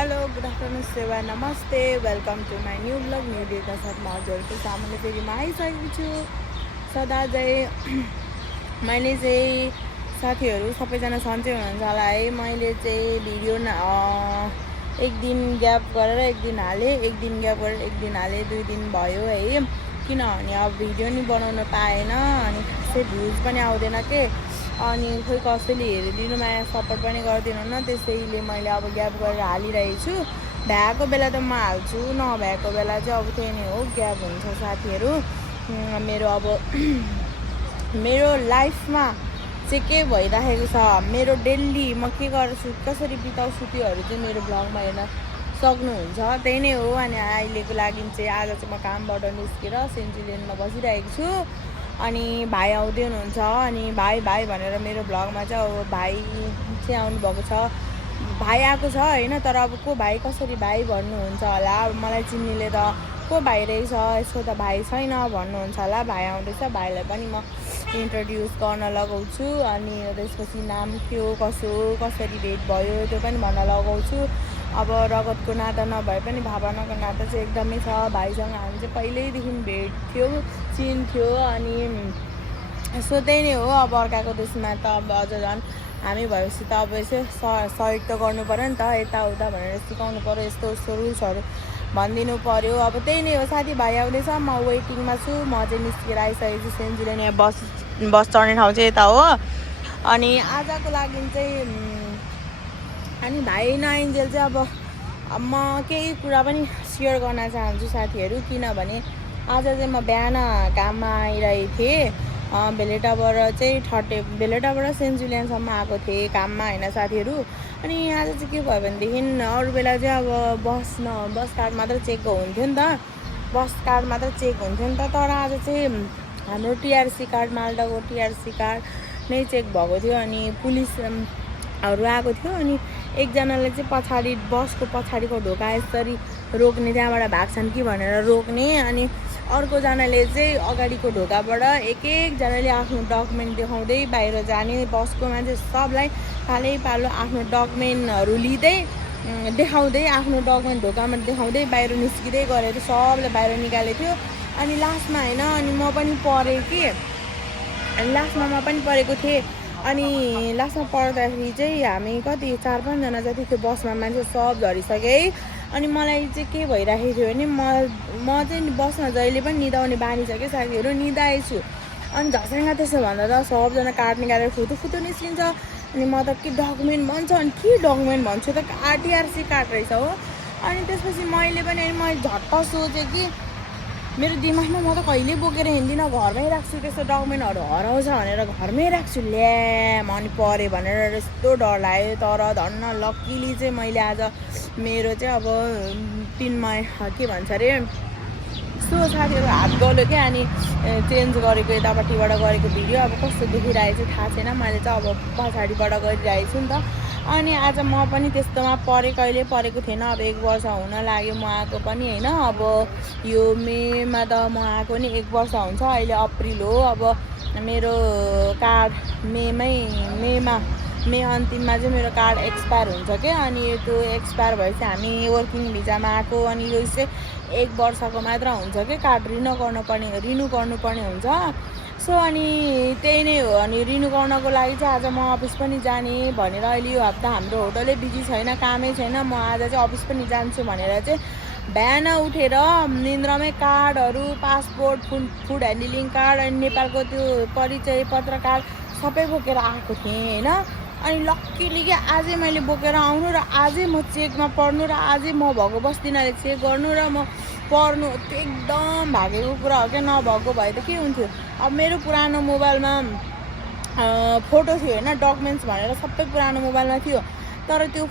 Hello good afternoon सेवा नमस्ते welcome to my new blog new डेका साथमा हजुरहरूको सामुन्ने फेरि म आइसकेको छु सदा चाहिँ मैले चाहिँ साथीहरू सबैजना सन्चै हुनुहुन्छ होला है। मैले चाहिँ भिडियो एक दिन ग्याप गरेर एक दिन हालेँ, एक दिन ग्याप गरेर एक दिन हालेँ, 2 दिन भयो है। किनभने अब भिडियो नि बनाउन पाएन अनि खासै भ्युज पनि आउँदैन के, अनि खोइ कसैले हेरिदिनु माया सपोर्ट पनि गरिदिनु न, त्यसैले मैले अब ग्याप गरेर हालिरहेको छु। भ्याएको बेला त म हाल्छु, नभ्याएको बेला चाहिँ अब त्यही नै हो, ग्याप हुन्छ साथीहरू। मेरो अब मेरो लाइफमा चाहिँ के भइरहेको छ, मेरो डेली म के गर्छु कसरी बिताउँछु त्योहरू चाहिँ मेरो भ्लगमा हेर्न सक्नुहुन्छ, त्यही नै हो। अनि अहिलेको लागि चाहिँ आज चाहिँ म कामबाट निस्केर सेन्चुरियनमा बसिरहेको छु। अनि भाइ आउँदै हुनुहुन्छ, अनि भाइ भाइ भनेर मेरो भ्लगमा चाहिँ अब भाइ चाहिँ आउनुभएको छ, भाइ आएको छ होइन। तर अब को भाइ कसरी भाइ भन्नुहुन्छ होला, अब मलाई चिन्नेले त को भाइ रहेछ यसको त भाइ छैन भन्नुहुन्छ होला। भाइ आउँदैछ, भाइलाई पनि म इन्ट्रोड्युस गर्न लगाउँछु। अनि त्यसपछि नाम थियो कसो कसरी भेट भयो त्यो पनि भन्न लगाउँछु। अब रगतको नाता नभए पनि भावनाको नाता चाहिँ एकदमै छ। भाइसँग हामी चाहिँ पहिल्यैदेखि भेट थियो, चिन्थ्यो, अनि सो त्यही नै हो। अब अर्काको त्यसमा त अब अझ झन् हामी भएपछि त अब यसो सहयोग त गर्नु पऱ्यो नि त, यताउता भनेर सिकाउनु पऱ्यो, यस्तो यस्तो रुल्सहरू भनिदिनु पऱ्यो। अब त्यही नै हो, साथीभाइ आउँदैछ, म वेटिङमा छु। म चाहिँ निस्केर आइसकेको छु सेन्चुरियन, यहाँ बस चढ्ने ठाउँ चाहिँ यता हो। अनि आजको लागि चाहिँ अनि भाइ नआइन्जेल चाहिँ अब म केही कुरा पनि सेयर गर्न चाहन्छु साथीहरू। किनभने आज चाहिँ म बिहान काममा आइरहेको थिएँ, भेलेटाबाट चाहिँ भेलेटाबाट सेन्चुरियनसम्म आएको थिएँ काममा होइन साथीहरू। अनि आज चाहिँ के भयो भनेदेखि अरू बेला चाहिँ अब बस कार्ड मात्र चेक हुन्थ्यो नि त, बस कार्ड मात्र चेक हुन्थ्यो नि त। तर आज चाहिँ हाम्रो टिआरसी कार्ड, मालदाको टिआरसी कार्ड नै चेक भएको थियो। अनि पुलिसहरू आएको थियो, अनि एकजनाले चाहिँ पछाडि बसको पछाडिको ढोका यसरी रोक्ने, त्यहाँबाट भाग्छन् कि भनेर रोक्ने, अनि अर्कोजनाले चाहिँ अगाडिको ढोकाबाट एकजनाले आफ्नो डकुमेन्ट देखाउँदै बाहिर जाने। बसको मान्छे सबलाई पालो आफ्नो डकुमेन्टहरू लिँदै देखाउँदै, आफ्नो डकुमेन्ट ढोकामा देखाउँदै बाहिर निस्किँदै गरेर सबलाई बाहिर निकालेको थियो। अनि लास्टमा होइन, अनि म पनि परेँ कि, अनि लास्टमा म पनि परेको थिएँ। अनि लास्टमा पर्दाखेरि चाहिँ हामी कति 4-5 जना जति थियो बसमा, मान्छे सब झरिसक्यो है। अनि मलाई चाहिँ के भइरहेको थियो भने म चाहिँ बसमा जहिले पनि निदाउने बानी छ क्या साथीहरू, निदाएछु। अनि झसङ्ग त्यसो भन्दा त सबजना कार्ड निकालेर फुतु निस्किन्छ। अनि म त के डकुमेन्ट भन्छ, अनि के डकुमेन्ट भन्छु त, टिआरसी कार्ड रहेछ हो। अनि त्यसपछि मैले झट्ट सोचेँ कि मेरो दिमागमा म त कहिले बोकेर हिँड्दिनँ, घरमै राख्छु, त्यस्तो डकुमेन्टहरू हराउँछ भनेर घरमै राख्छु, ल्या म अनि परेँ भनेर यस्तो डर लाग्यो। तर धन्न लक्किली चाहिँ मैले आज मेरो चाहिँ अब पिनमा के भन्छ अरे यस्तो साथीहरू हात गल्यो क्या, अनि चेन्ज गरेको यतापट्टिबाट गरेको भिडियो अब कस्तो देखिरहेको छ थाहा छैन, मैले चाहिँ अब पछाडिबाट गरिरहेको छु नि त। अनि आज म पनि त्यस्तोमा परेँ, कहिले परेको थिएन। अब 1 वर्ष हुन लाग्यो म आएको पनि होइन। अब यो मेमा त म आएको नि 1 वर्ष हुन्छ, अहिले अप्रिल हो। अब मेरो कार्ड मे अन्तिममा चाहिँ मेरो कार्ड एक्सपायर हुन्छ क्या। अनि त्यो एक्सपायर भएपछि हामी वर्किङ भिजामा आएको, अनि यो चाहिँ 1 वर्षको मात्र हुन्छ क्या कार्ड, रिन्यू गर्नुपर्ने हुन्छ। सो अनि त्यही नै हो। अनि रिन्यू गर्नको लागि चाहिँ आज म अफिस पनि जाने भनेर, अहिले यो हप्ता हाम्रो होटलै बिजी छैन, कामै छैन, म आज चाहिँ अफिस पनि जान्छु भनेर चाहिँ बिहान उठेर निन्द्रामै कार्डहरू, पासपोर्ट, फुड ह्यान्डलिङ कार्ड, अनि नेपालको त्यो परिचय पत्र कार्ड सबै बोकेर आएको थिएँ होइन। अनि लक्कीली कि आजै मैले बोकेर आउनु र आजै म चेकमा पढ्नु र आजै म भएको बस्दिनले चेक गर्नु र म पढ्नु, त्यो एकदम भागेको कुरा हो क्या। नभएको भए त के हुन्थ्यो। अब मेरो पुरानो मोबाइलमा फोटो थियो होइन, डकुमेन्ट्स भनेर सबै पुरानो मोबाइलमा थियो। तर त्यो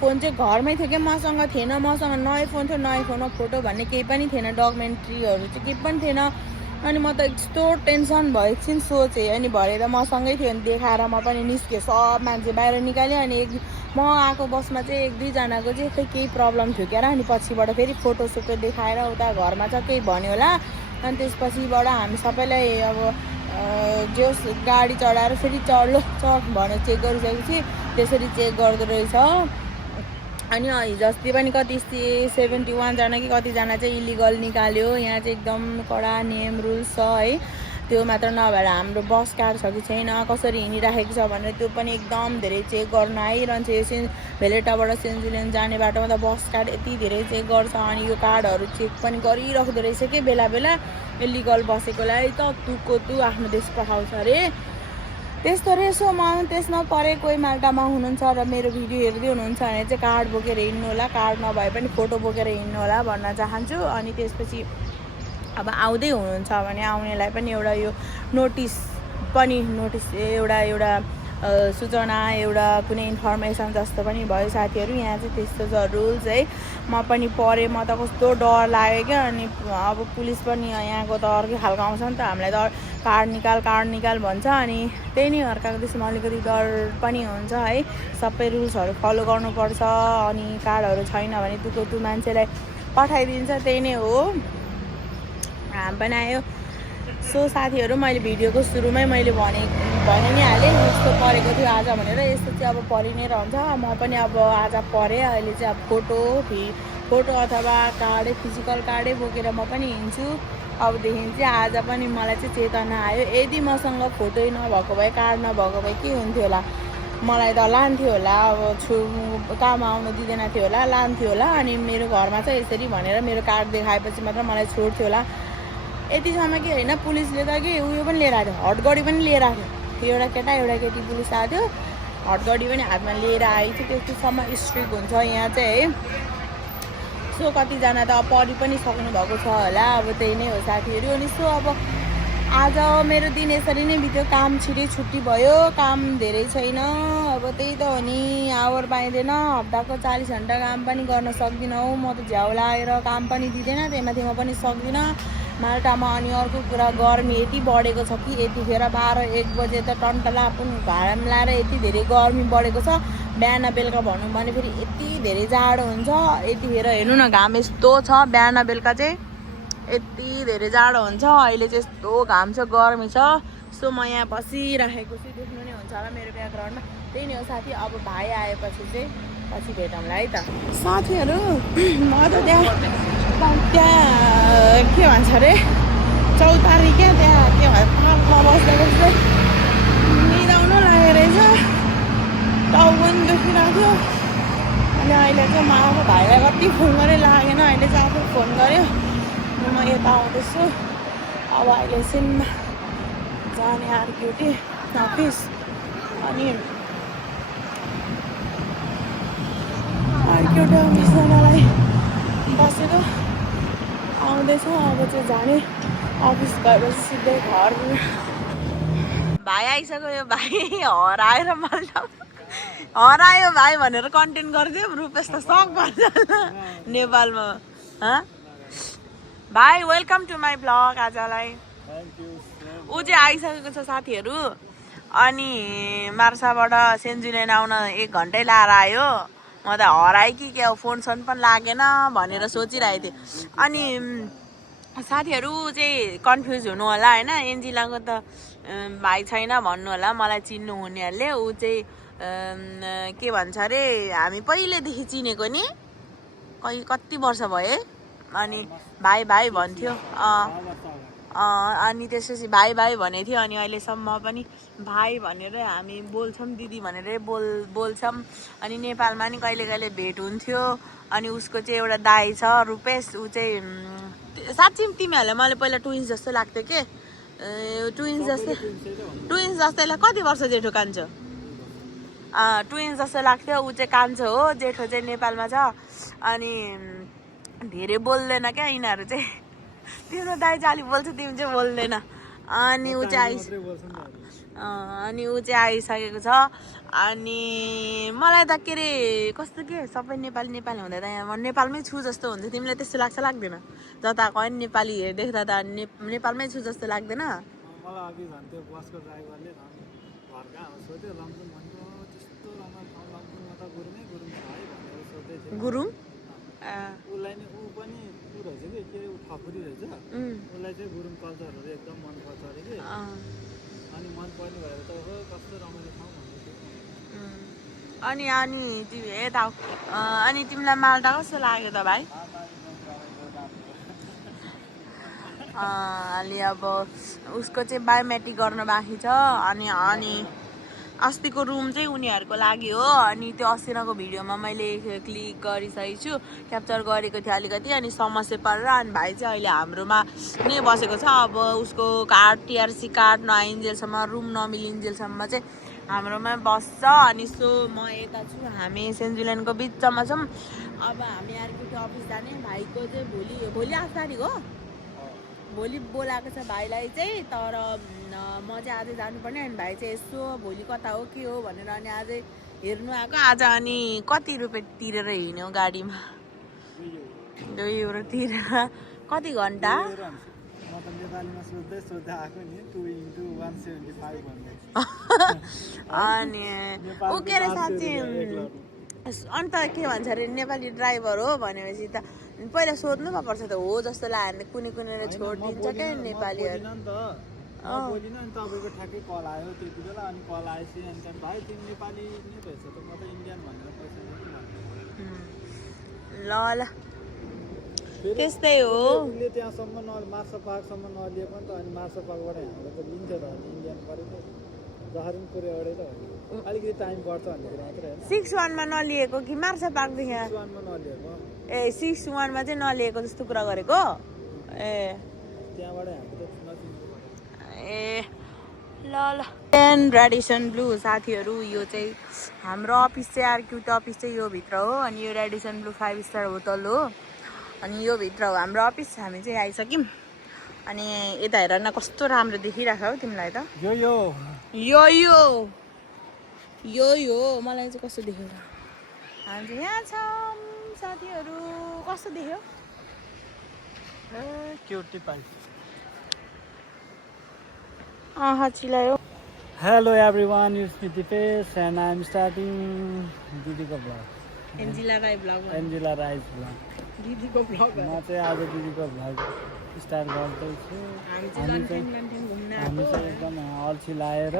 फोन चाहिँ घरमै थियो क्या, मसँग थिएन। मसँग नयाँ फोन थियो, नयाँ फोनमा फोटो भन्ने केही पनि थिएन, डकुमेन्ट्रीहरू चाहिँ केही पनि थिएन। अनि म त यस्तो टेन्सन भयो, एकछिन सोचेँ। अनि भरे त मसँगै थियो, अनि देखाएर म पनि निस्केँ, सब मान्छे बाहिर निकाल्यो। अनि म आएको बसमा चाहिँ 1-2 जनाको चाहिँ खोइ केही प्रब्लम थियो क्या, अनि पछिबाट फेरि फोटोसोटो देखाएर उता घरमा चाहिँ केही भन्यो होला। अनि त्यसपछिबाट हामी सबैलाई अब जो गाडी चढाएर फेरि चढ भनेर चेक गरिसकेपछि त्यसरी चेक गर्दो रहेछ। अनि हिजो अस्ति पनि कति 71 जना कि कतिजना चाहिँ इलिगल निकाल्यो। यहाँ चाहिँ एकदम कडा नियम रुल्स छ है। त्यो मात्र नभएर हाम्रो बस कार्ड छ कि छैन, कसरी हिँडिराखेको छ भनेर त्यो पनि एकदम धेरै चेक गर्न आइरहन्छ। यो भेलेटाबाट सेन्जुलियन जाने बाटोमा त बस कार्ड यति धेरै चेक गर्छ। अनि यो कार्डहरू चेक पनि गरिराख्दो रहेछ कि बेला बेला इलिगल बसेकोलाई त तु आफ्नो देश पठाउँछ अरे, त्यस्तो रहेछ। म त्यसमा परे कोही माल्टामा हुनुहुन्छ र मेरो भिडियो हेर्दै हुनुहुन्छ भने चाहिँ कार्ड बोकेर हिँड्नु होला, कार्ड नभए पनि फोटो बोकेर हिँड्नु होला भन्न चाहन्छु। अनि त्यसपछि अब आउँदै हुनुहुन्छ भने आउनेलाई पनि एउटा यो नोटिस एउटा सूचना, एउटा कुनै इन्फर्मेसन जस्तो पनि भयो साथीहरू। यहाँ चाहिँ त्यस्तो छ रुल्स है। म पनि परेँ, म त कस्तो डर लाग्यो क्या। अनि अब पुलिस पनि यहाँको त अर्कै खालको आउँछ नि त, हामीलाई त कार्ड निकाल भन्छ। अनि त्यही नै अर्काको देशमा अलिकति डर पनि हुन्छ है। सबै रुल्सहरू फलो गर्नुपर्छ। अनि कार्डहरू छैन भने तु मान्छेलाई पठाइदिन्छ, त्यही नै हो बनायो। सो साथीहरू, मैले भिडियोको सुरुमै मैले भनि नै हालेँ यस्तो परेको थियो आज भनेर। यस्तो चाहिँ अब परि नै रहन्छ। म पनि अब आज परेँ। अहिले चाहिँ अब फोटो अथवा कार्डै, फिजिकल कार्डै बोकेर म पनि हिँड्छु। अबदेखि चाहिँ आज पनि मलाई चाहिँ चेतना आयो, यदि मसँग फोटो नभएको भए, कार्ड नभएको भए के हुन्थ्यो होला, मलाई त लान्थ्यो होला। अब काम आउनु दिँदैन थियो होला, लान्थ्यो होला। अनि मेरो घरमा चाहिँ यसरी भनेर मेरो कार्ड देखाएपछि मात्र मलाई छोड्थ्यो होला। यतिसम्म कि होइन, पुलिसले त कि उयो पनि लिएर आएको थियो, हटगडी पनि लिएर आएको थियो। एउटा केटा एउटा केटी पुलिस आएको थियो, हटगडी पनि हातमा लिएर आएको थियो। त्यस्तोसम्म स्ट्रिक्ट हुन्छ यहाँ चाहिँ है। सो कतिजना त अब पढि पनि सक्नुभएको छ होला। अब त्यही नै हो साथीहरू। अनि सो अब आज मेरो दिन यसरी नै बित्यो, काम छिटै छुट्टी भयो, काम धेरै छैन। अब त्यही त हो नि, आवर पाइँदैन, हप्ताको 40 घन्टा काम पनि गर्न सक्दिनँ हौ। म त झ्याउ लागेर काम पनि दिँदैन, त्यहीमाथि म पनि सक्दिनँ माल्टामा। अनि अर्को कुरा, गर्मी यति बढेको छ कि यतिखेर 12-1 बजे त टन्टला पुन भाडा मिलाएर यति धेरै गर्मी बढेको छ। बिहान बेलुका भनौँ भने फेरि यति धेरै जाडो हुन्छ। यतिखेर हेर्नु न, घाम यस्तो छ, बिहान बेलुका चाहिँ यति धेरै जाडो हुन्छ। अहिले चाहिँ यस्तो घाम छ, गर्मी छ। सो म यहाँ बसिराखेको छु, देख्नु नै हुन्छ होला मेरो ब्याकग्राउन्डमा। त्यही नै हो साथी। अब भाइ आएपछि चाहिँ पछि भेटौँला है त साथीहरू। म त त्यहाँ के भन्छ अरे, चौतारी क्या, त्यहाँ के भन्छ पार्कमा बस्दै निदाउनु लागेको रहेछ, टाउ पनि दुखिरहेको थियो। अनि अहिले चाहिँ म आफू भाइलाई कति फोन गरेँ, लागेन। अहिले चाहिँ आफू फोन गऱ्यो। म यता आउँदैछु। अब अहिले सिनमा जाने आरकेटी अफिस। अनि आरकेटी अफिस जानलाई बसेको आउँदैछ। अब चाहिँ जाने, अफिस गएपछि सिधै घर। भाइ आइसक्यो। यो भाइ हरायो भाइ भनेर कन्टेन्ट गरिदियो। रुपेश त सक भन्छ नेपालमा। भाइ वेलकम टु माई ब्लग। आजलाई ऊ चाहिँ आइसकेको छ साथीहरू। अनि मार्साबाट सेन्जुलियन आउन 1 घन्टै लाएर आयो। म त हराएँ कि क्या, फोन पनि लागेन भनेर सोचिरहेको थिएँ। अनि साथीहरू चाहिँ कन्फ्युज हुनु होला होइन, एन्जिलाको त भाइ छैन भन्नु होला, मलाई चिन्नु हुनेहरूले। ऊ चाहिँ के भन्छ अरे, हामी पहिल्यैदेखि चिनेको नि, कति वर्ष भयो। अनि भाइ भन्थ्यो। अनि त्यसपछि भाइ भनेको थियो। अनि अहिलेसम्म पनि भाइ भनेर हामी बोल्छौँ, दिदी भनेरै बोल्छौँ। अनि नेपालमा नि कहिले कहिले भेट हुन्थ्यो। अनि उसको चाहिँ एउटा दाइ छ रुपेश, ऊ चाहिँ साँच्ची तिमीहरूलाई मैले पहिला ट्विन्स जस्तो लाग्थ्यो के, ट्विन्स जस्तैलाई कति वर्ष जेठो कान्छो, ट्विन्स जस्तो लाग्थ्यो। ऊ चाहिँ कान्छो हो, जेठो चाहिँ नेपालमा छ। अनि धेरै बोल्दैन क्या यिनीहरू चाहिँ, तिम्रो दाइ चाहिँ अलिक बोल्छ, तिमी चाहिँ बोल्दैन। अनि ऊ चाहिँ आइसकेको छ। अनि मलाई त के अरे कस्तो के सबै नेपाली हुँदा त यहाँ नेपालमै छु जस्तो हुन्छ। तिमीलाई त्यस्तो लाग्छ लाग्दैन? जता गयो नि नेपाली देख्दा त नेपालमै छु जस्तो लाग्दैन? गुरुङ उसलाई नि ऊ पनि ऊ रहेछ कि के ऊ ठकुरी रहेछ, उसलाई चाहिँ गुरुङ कल्चरहरू एकदम मन पर्छ अरे कि। अनि मन पर्ने भएर त कस्तो रमाइलो ठाउँ भन्दै थियो। अनि तिमी यता अनि तिमीलाई माल्टा कस्तो लाग्यो त भाइ? अलि अब उसको चाहिँ बायोमेट्रिक गर्न बाँकी छ अनि अस्तिको रुम चाहिँ उनीहरूको लागि हो अनि त्यो अस्तिको भिडियोमा मैले क्लिक गरिसकेको छु, क्याप्चर गरेको थिएँ अलिकति अनि समस्या परेर अनि भाइ चाहिँ अहिले हाम्रोमा नै बसेको छ। अब उसको कार्ड टिआरसी कार्ड नआइन्जेलसम्म रुम नमिलिन्जेलसम्म चाहिँ हाम्रोमा बस्छ। अनि सो म यता छु, हामी सेन्ट जुलियनको बिचमा छौँ। अब हामी आरकेटी अफिस जाने, भाइको चाहिँ भोलि 8 तारिक हो, भोलि बोलाएको छ भाइलाई चाहिँ, तर म चाहिँ आजै जानुपर्ने। अनि भाइ चाहिँ यसो भोलि कता हो के हो भनेर अनि आजै हेर्नु आएको। आज अनि कति रुपियाँ तिरेर हिँड्यो गाडीमा? 2 युरो तिरेर कति घन्टा? अनि ऊ के अरे साँच्ची अन्त के भन्छ अरे नेपाली ड्राइभर हो भनेपछि त पहिला सोध्नु पो पर्छ त, हो जस्तो लाग्यो भने कुनै छोडिदिन्छ क्या नेपालीहरू। तपाईँको ठ्याक्कै कल आयो त्यति बेला, अनि कल आएपछि अनि भाइ तिमी नेपाली नै रहेछ त, म त इन्डियन भनेर पैसा ल त्यस्तै हो। उसले त्यहाँसम्म मार्सा पार्कसम्म नलिए पनि त, अनि मार्सा पार्कबाट हामीलाई त लिन्थ्यो त, अनि इन्डियन परेको जहार पनि पुरै अडे त अलिकति टाइम पर्छ भन्ने कुरा मात्रै होइन। 61 मा नलिएको कि मार्सा पार्कदेखि? 61 मा नलिएको। ए 61 मा चाहिँ नलिएको जस्तो कुरा गरेको। ए त्यहाँबाट हामी त ए ल रेडिसन ब्लू साथीहरू, यो चाहिँ हाम्रो अफिस चाहिँ आरक्युटी अफिस चाहिँ यो भित्र हो। अनि यो रेडिसन ब्लू 5 स्टार होटल हो अनि यो भित्र हो हाम्रो अफिस। हामी चाहिँ आइसक्यौँ। अनि यता हेर न कस्तो राम्रो देखिरहेको हौ तिमीलाई त? यो मलाई चाहिँ कस्तो देख्यो त? हामी चाहिँ यहाँ छौँ साथीहरू, कस्तो देख्यो? क्युटी पाइ। चिलायो। Hello everyone, it's me Dipesh and I'm starting दिदीको vlog. Angela Rai vlog. Angela Rai vlog. दिदीको भ्लग। म चाहिँ आज दिदीको भ्लग स्टार्ट गर्दैछु। हामी चाहिँ एकदम अल्छी लाएर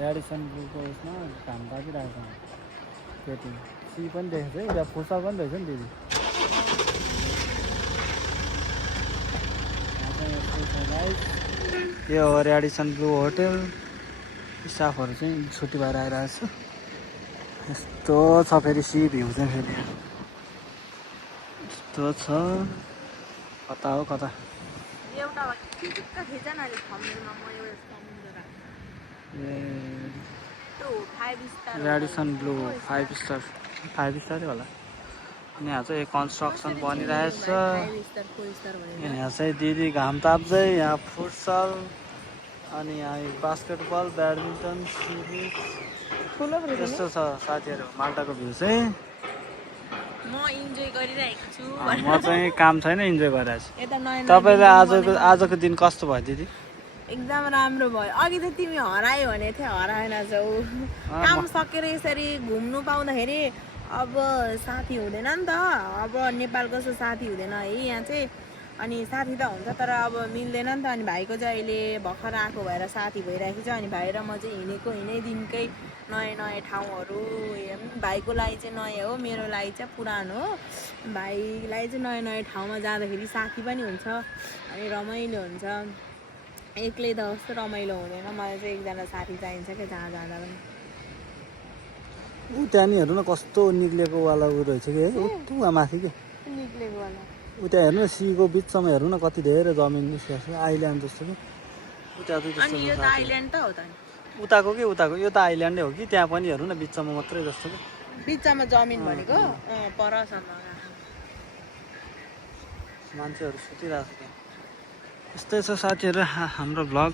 रेडिसन ब्लूको उसमा काम गरिरहेको छौँ। केटी सी पनि देखेको छ, त्यहाँ फुर्सा पनि रहेछ नि दिदी। यो हो रेडिसन ब्लू होटल। स्टाफहरू चाहिँ छुट्टी भएर आइरहेको छ। यस्तो छ फेरि सी भ्यू चाहिँ फेरि यस्तो छ। कता हो कता रेडिसन ब्लू 5 स्टार होला। अनि यहाँ चाहिँ कन्स्ट्रक्सन बनिरहेछ। यहाँ चाहिँ दिदी घाम ताप्दै, यहाँ फुटसल, अनि यहाँ बास्केटबल, ब्याडमिन्टन, सिरिज त्यस्तो छ साथीहरू। माल्टाको भ्यू चाहिँ म इन्जोय गरिरहेको छु। म चाहिँ काम छैन, इन्जोय गरिरहेको छु। तपाईँलाई आजको दिन कस्तो भयो दिदी? एकदम राम्रो भयो। अघि त तिमी हरायो भने थियो, हराएन छौ। काम सकेर यसरी घुम्नु पाउँदाखेरि अब साथी हुँदैन नि त। अब नेपालको जस्तो साथी हुँदैन है यहाँ चाहिँ। अनि साथी त हुन्छ तर अब मिल्दैन नि त। अनि भाइको चाहिँ अहिले भर्खर आएको भएर साथी भइरहेको छ। अनि भाइ र म चाहिँ हिँडै दिनकै नयाँ ठाउँहरू। भाइको लागि चाहिँ नयाँ हो, मेरो लागि चाहिँ पुरानो हो। भाइलाई चाहिँ नयाँ ठाउँमा जाँदाखेरि साथी पनि हुन्छ अनि रमाइलो हुन्छ। एक्लै त कस्तो रमाइलो हुँदैन। मलाई चाहिँ एकजना साथी चाहिन्छ क्या जहाँ जाँदा पनि। त्यहाँ नि हेर्नु न कस्तो निक्लेको वाला उ रहेछ कि है, उहाँ माथि के निक्लेको वाला उता हेर्नु न, सीको बिचसम्म हेर्नु न कति धेरै जमिन निस्किएको छ, आइल्यान्ड जस्तो कि। अनि यो त आइल्यान्ड त हो त नि? उताको कि उताको यो त आइल्यान्डै हो कि? त्यहाँ पनि हेर्नु न बिचसम्म मात्रै जस्तो कि। बिचमा जमिन भनेको परसम्म मान्छेहरू सुतिरहेको छ त्यहाँ। यस्तै छ साथीहरू हाम्रो भ्लग।